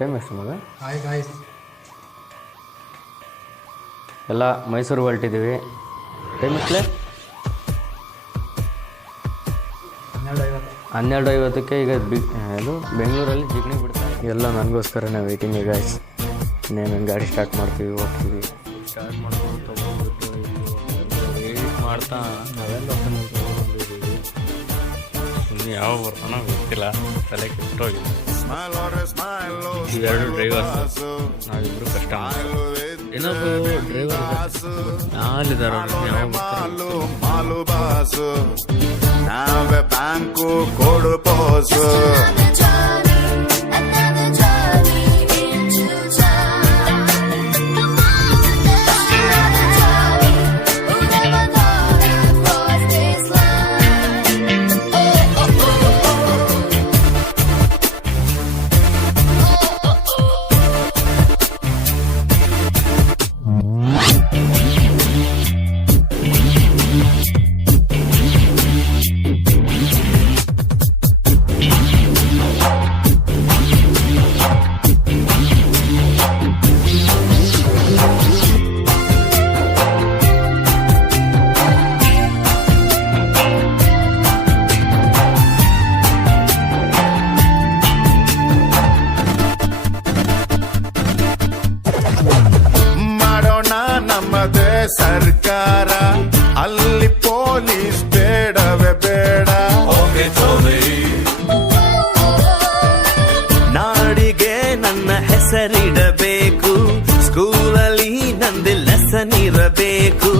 Time ಎಷ್ಟು ಮಗ? Hi guys, ಎಲ್ಲ ಮೈಸೂರಿಗೆ ಹೊರಟಿದ್ದೀವಿ. ಟೈಮ್ ಎಷ್ಟಲೇ? 12:50ಕ್ಕೆ. ಈಗ ಇದು ಬೆಂಗಳೂರಲ್ಲಿ ಜಿಗಣಿ ಬಿಡ್ತಾರೆ. ಎಲ್ಲ ನನಗೋಸ್ಕರನೇ ವೆಯ್ಟಿಂಗ್ ಗಾಯ್ಸ್. ಇನ್ನೇನು ಗಾಡಿ ಸ್ಟಾರ್ಟ್ ಮಾಡ್ತೀವಿ, ಹೋಗ್ತೀವಿ. ಸ್ಟಾರ್ಟ್ ಮಾಡ್ಕೊಂಡು ತೊಗೊಂಡ್ಬಿಟ್ಟು ಎಡಿಟ್ ಮಾಡ್ತಾ ನಾವೆಲ್ಲ ತೊಗೊಂಡಿದ್ದೀವಿ. ಇನ್ನು ಯಾವ ಬರ್ತಾನೋ ಗೊತ್ತಿಲ್ಲ, ತಲೆ ಕೆಟ್ಟೋಗಿದೆ. ಇವೆರಡು ಡ್ರೈವರ್ಸ್, ನಾವಿಬ್ಬರು ಕಸ್ಟಮರ್. ಇನ್ನೊಬ್ಬರು ಡ್ರೈವರ್ ಯಾರಿದ್ದಾರೆ ನಾವೇ ಬ್ಯಾಂಕು ಕೊಡು ಪೋಸು. ನಮ್ಮದೇ ಸರ್ಕಾರ, ಅಲ್ಲಿ ಪೊಲೀಸ್ ಬೇಡವೇ ಬೇಡ. ನಾಡಿಗೆ ನನ್ನ ಹೆಸರಿಡಬೇಕು, ಸ್ಕೂಲಲ್ಲಿ ನಂದು ಲೆಸನ್ ಇರಬೇಕು.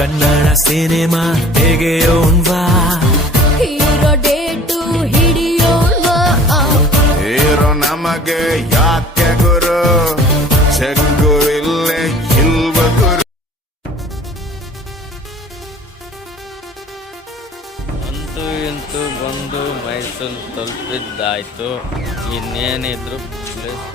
ಕನ್ನಡ ಸಿನಿಮಾ ತೆಗೆಯೋಣ್ವಾ, ಹೀರೋ ಡೇಟು ಹಿಡಿಯೋಣ್ವಾ. ಹೀರೋ ನಮಗೆ ಯಾಕೆ ಗುರು, ಚೆಕ್ಕು ಇಲ್ಲೇ ಇಲ್ವ ಗುರು. ಅಂತೂ ಇಂತೂ ಬಂದು ಮೈಸೂರು ತಲುಪಿದ್ದಾಯ್ತು. ಇನ್ನೇನಿದ್ರು ಪ್ಲೇಸ್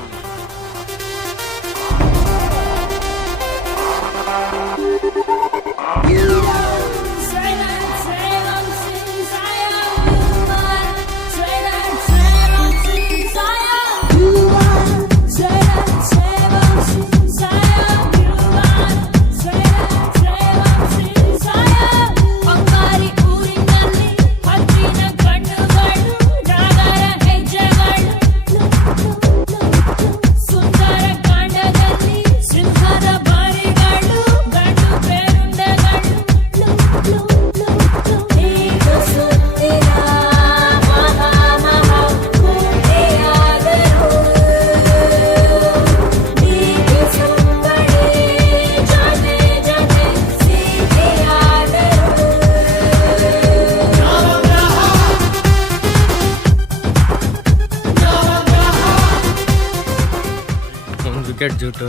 ವಿಕೆಟ್ ಜೂಟು,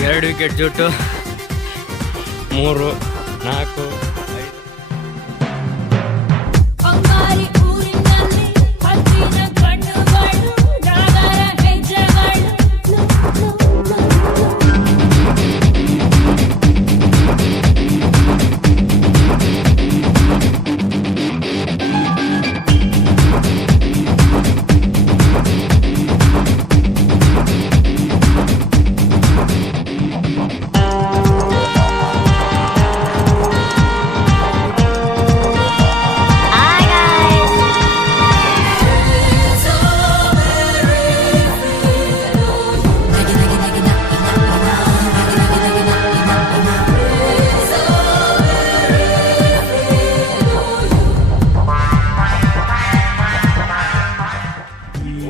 2 ವಿಕೆಟ್ ಜೂಟು, 3, 4, 5.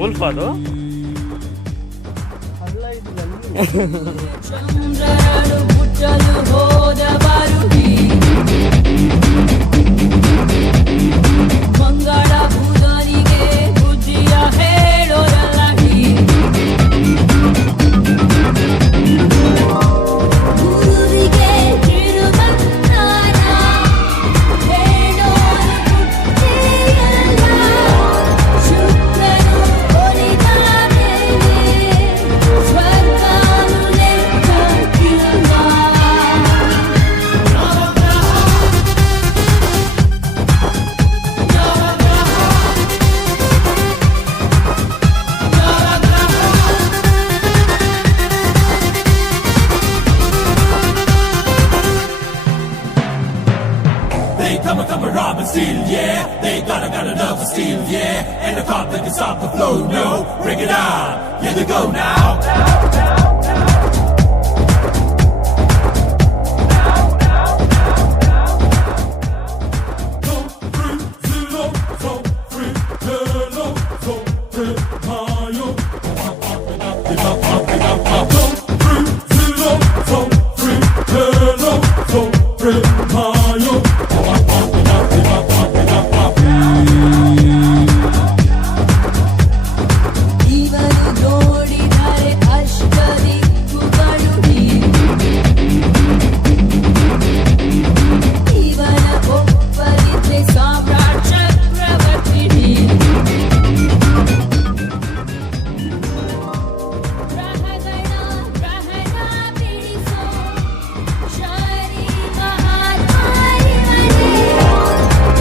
ಉಲ್ಫದು ಮಂಗಳ ಬುಧನಿಗೆ ಬುದ್ಧಿಯ ಹೇಳೋರಲ್ಲ. ಗುರುವಿಗೆ ತಿರುಮಂತ್ರನ ಹೇಳೋರು ಬುದ್ಧಿಯಲ್ಲ. ಶುಕ್ರನು ಒಲಿದ ಮೇಲೆ ಸ್ವರ್ಗನು ಲೆಕ್ಕಕ್ಕಿಲ್ಲ. steal, yeah. They thought I got enough to steal, yeah. And the cop that can stop the flow, no. Bring it on, here they go now. ಇವನು ನೋಡಿದರೆ ಅಷ್ಟದಿಕ್ಕುಗಳು ಇವನ ಒಪ್ಪಲಿದ್ರೆ ಸಾಮ್ರಾಟ್ ಚಕ್ರವರ್ತಿ ಗ್ರಹಣ ಬಿಡಿಸೋ ಶರೀ ಮಹಾತ್ಮಾರಿವನೇ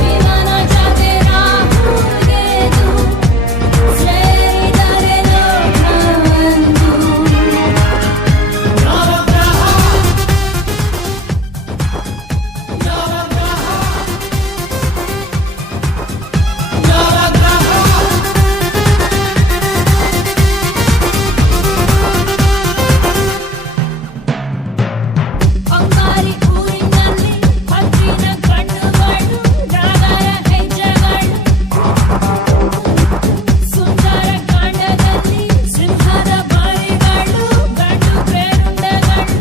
ಇವನ ಜೊತೆ ರಾಹುಗೆದು ಸೇರಿದರೆ ಲೋಕವಂದು ಅಂಗಾರಿ ಊರಿನಲ್ಲಿ ಹದ್ದಿನ ಕಣ್ಣುಗಳು ನಾಗರ ಹೆಜ್ಜೆಗಳು ಸುಂದರ ಕಾಂಡದಲ್ಲಿ ಸಿಂಹದ ಮರಿಗಳು ಗಂಡು ಪೇರುಂಡಗಳು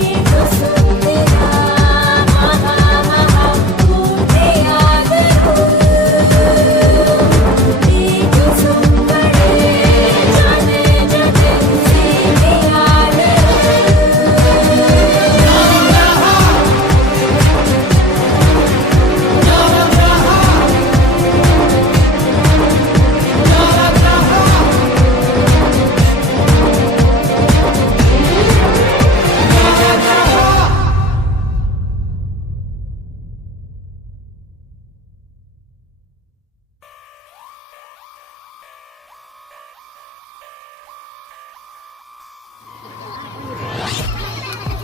ಇದು ಸುಂದರ ಮಹಾಮಹೂರ್ತಿಯಾದರು ಇದು ಸುಂಬಳೆ ಜೊತೆ ಜೊತೆ ಸೀಮೆಯಾದರು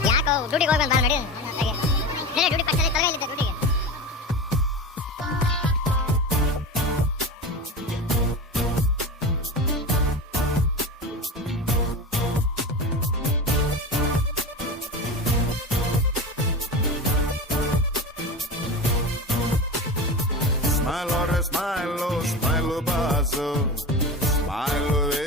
ಯಾಕೋ ಡ್ಯೂಟಿಗೆ ಹೋಗಿ ಬಂದ ನಡಿ ನೆನೆ ಡ್ಯೂಟಿ ಪಕ್ಕದಲ್ಲಿ ತಲೆಯಲ್ಲಿದ್ದೆ ಡ್ಯೂಟಿಗೆ Smile or smile, oh, smile bazo. Smile